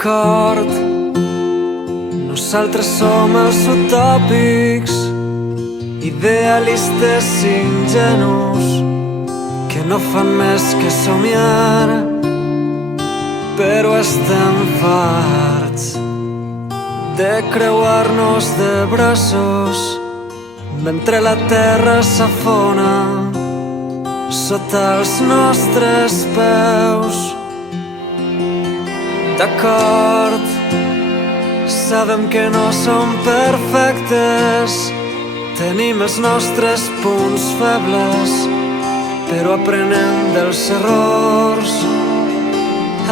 D'acord, nosaltres som els utòpics, idealistes ingenus que no fan més que somiar, però estem farts de creuar-nos de braços mentre la terra s'afona sota els nostres peus. D'acord, sabem que no som perfectes, tenim els nostres punts febles, però aprenem dels errors.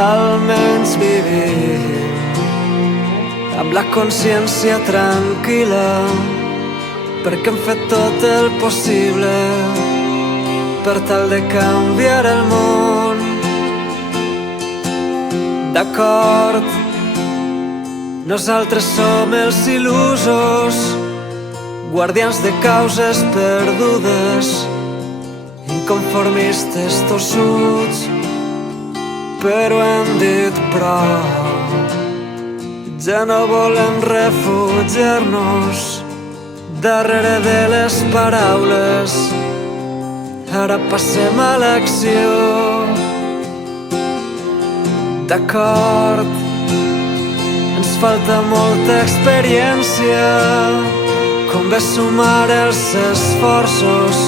Almenys vivim amb la consciència tranquil·la, perquè hem fet tot el possible per tal de canviar el món. D'acord, nosaltres som els il·lusos, guardians de causes perdudes, inconformistes tossuts, però hem dit prou. Ja no volem refugiar-nos darrere de les paraules, ara passem a l'acció. D'acord, ens falta molta experiència, convé sumar els esforços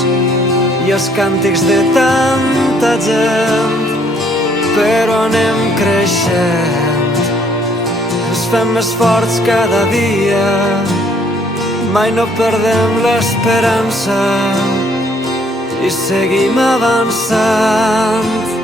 i els càntics de tanta gent, però anem creixent, ens fem més forts cada dia, mai no perdem l'esperança i seguim avançant.